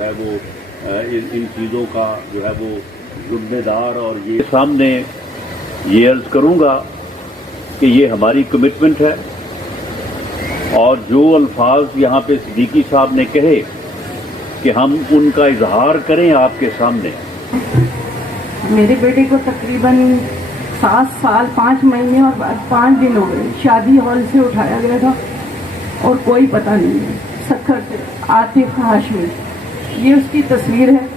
है वो इन चीज़ों का जो है वो जिम्मेदार और ये सामने ये अर्ज करूँगा कि ये हमारी कमिटमेंट है और जो अल्फाज यहाँ पे सिद्दीकी साहब ने कहे कि हम उनका इजहार करें आपके सामने। मेरे बेटे को तकरीबन 7 साल 5 महीने और 5 दिन हो गए शादी हॉल से उठाया गया था और कोई पता नहीं है। सखर से आतिफ हाशमी, ये उसकी तस्वीर है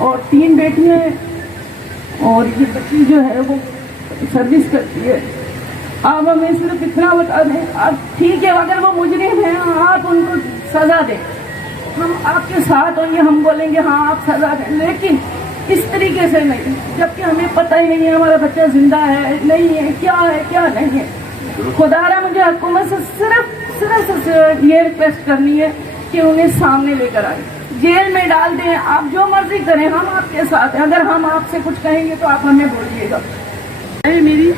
और 3 बेटियां हैं और ये बच्ची जो है वो सर्विस करती है। आप हमें सिर्फ इतना बता दें, आप ठीक है अगर वो मुजरिम हैं आप उनको सजा दें, हम आपके साथ होंगे, हम बोलेंगे हाँ आप सजा दें, लेकिन इस तरीके से नहीं, जबकि हमें पता ही नहीं है हमारा बच्चा जिंदा है नहीं है, क्या नहीं है। खुदारा मुझे हुकूमत से सिर्फ ये रिक्वेस्ट करनी है कि उन्हें सामने लेकर आए, जेल में डाल दें, आप जो मर्जी करें, हम आपके साथ हैं। अगर हम आपसे कुछ कहेंगे तो आप हमें बोलिएगा। मेरी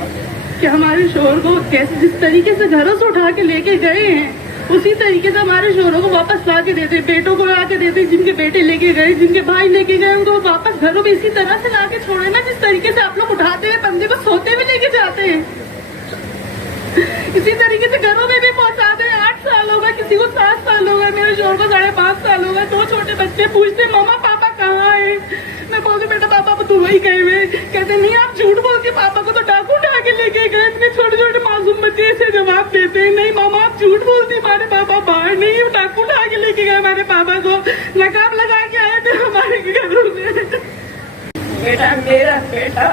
कि हमारे शोहर को कैसे जिस तरीके से घरों से उठा के लेके गए हैं उसी तरीके से हमारे शोहरों को वापस ला के देते, बेटों को ला के देते, जिनके बेटे लेके गए, जिनके भाई लेके गए उनको वापस घरों में इसी तरह से ला के छोड़े ना, जिस तरीके से आप लोग उठाते हैं बंदे को सोते हुए लेके जाते हैं, इसी तरीके से घरों में भी पहुंचाते हैं। 8 साल होगा, किसी को 7 साल होगा, मेरे शोहर को 5.5 साल होगा। 2 छोटे बच्चे पूछते मामा पापा कहाँ है, मैं बोलती बेटा पापा तो दुबई गए हुए, कहते नहीं आप झूठ बोलती, पापा को तो डाकू उठा के लेके गए। इतने छोटे छोटे मासूम बच्चे ऐसे जवाब देते हैं, नहीं मामा आप झूठ बोलती, हमारे पापा बाहर नहीं, डाकू उठा के लेके गए हमारे पापा को, नकाब लगा के आए थे हमारे घरों में। बेटा मेरा बेटा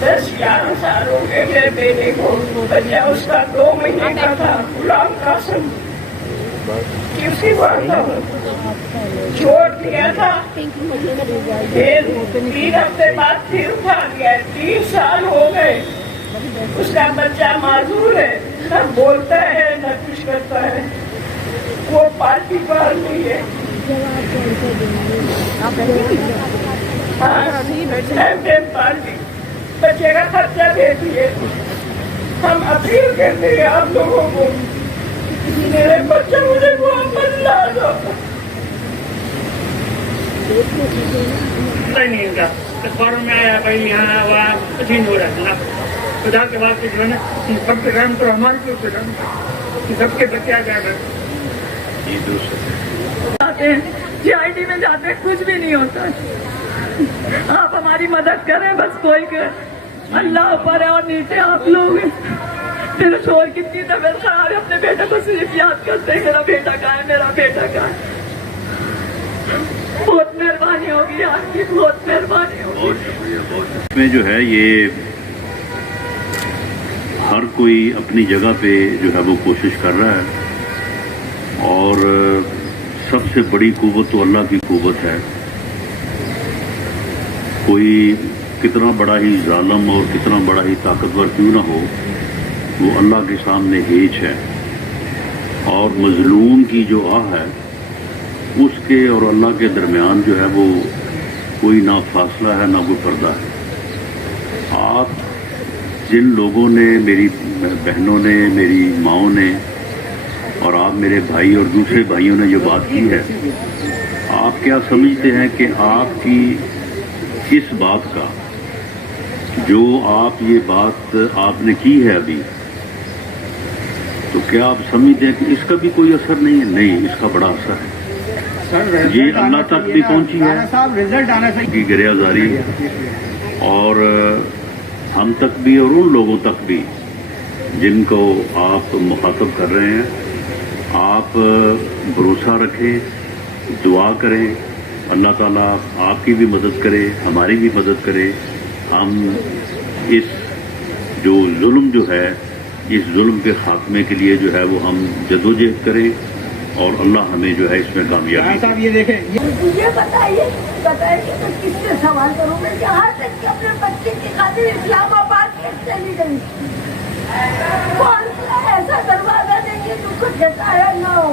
10-11 साल हो गए मेरे बेटे को, बच्चा उसका 2 महीने का था, गुलाम कासिम की उसकी वारदा छोड़ दिया था, फिर 3 हफ्ते बाद फिर उठा दिया। 3 साल हो गए, उसका बच्चा माजूर है, न बोलता है न कुछ करता है, वो पार्टी पर नहीं है। पार्टी बच्चे का खर्चा देती है। हम अपील करते हैं आप लोगों को, मेरे बच्चे मुझे वापस ला दो। नहीं इनका अखबारों में आया भाई यहाँ वहाँ कुछ नहीं हो रहा है ना, खुदा के बाद जो है ना सबके काम तो हमारे क्यों करना, सबके बच्चे आ गए जाते हैं CID में जाते हैं, कुछ भी नहीं होता। आप हमारी मदद करें बस, कोई कर, अल्लाह ऊपर है और नीचे आप लोग हैं। मेरे शोर कितनी तबीयत खराब है, अपने बेटे को सिर्फ याद करते हैं मेरा बेटा कहाँ है, मेरा बेटा कहाँ है। बहुत मेहरबानी होगी आपकी, बहुत मेहरबानी होगी। इसमें जो है ये हर कोई अपनी जगह पे जो है वो कोशिश कर रहा है और सबसे बड़ी कुव्वत तो अल्लाह की कुव्वत है। कोई कितना बड़ा ही जालिम और कितना बड़ा ही ताकतवर क्यों ना हो, वो अल्लाह के सामने हेज है और मजलूम की जो आह है उसके और अल्लाह के दरमियान जो है वो कोई ना फासला है ना कोई पर्दा है। आप जिन लोगों ने, मेरी बहनों ने, मेरी माओं ने और आप मेरे भाई और दूसरे भाइयों ने जो बात की है, आप क्या समझते हैं कि आपकी इस बात का, जो आप ये बात आपने की है अभी, तो क्या आप समझते हैं कि इसका भी कोई असर नहीं है? नहीं, इसका बड़ा असर है। ये अल्लाह तक भी पहुंची है, रिजल्ट आना चाहिए, गिरयाजारी और हम तक भी और उन लोगों तक भी जिनको आप मुखातब कर रहे हैं। आप भरोसा रखें, दुआ करें, अल्लाह ताला आपकी भी मदद करे, हमारी भी मदद करे। हम इस जो जुल्म जो है, इस जुल्म के खात्मे के लिए जो है वो हम जदोजहद करें और अल्लाह हमें जो है इसमें कामयाबी। साहब ये देखें, ये बताइए तो किससे सवाल करूँगा कि यहाँ तक कि अपने बच्चे की खातिर इस्लामाबाद चली गई, कौन सा ऐसा दरवाजा देंगे जो कुछ जताया न हो,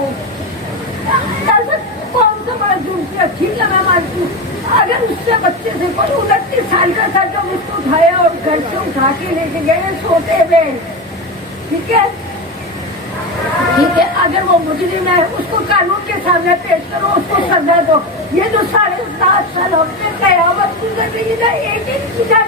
ऐसा कौन सा बड़ा जुर्म किया? ठीक है मैं मानती हूँ, अगर उससे बच्चे से कोई 29 साल का था जब उसको उठाया और घर से उठा के लेके गए सोते हुए, ठीक है, अगर वो मुजरिम है उसको कानून के सामने पेश करो, उसको सजा یہ جو 7.5 سال ہو گئے قیامت گزر رہی ہے نا، ایک ایک منٹ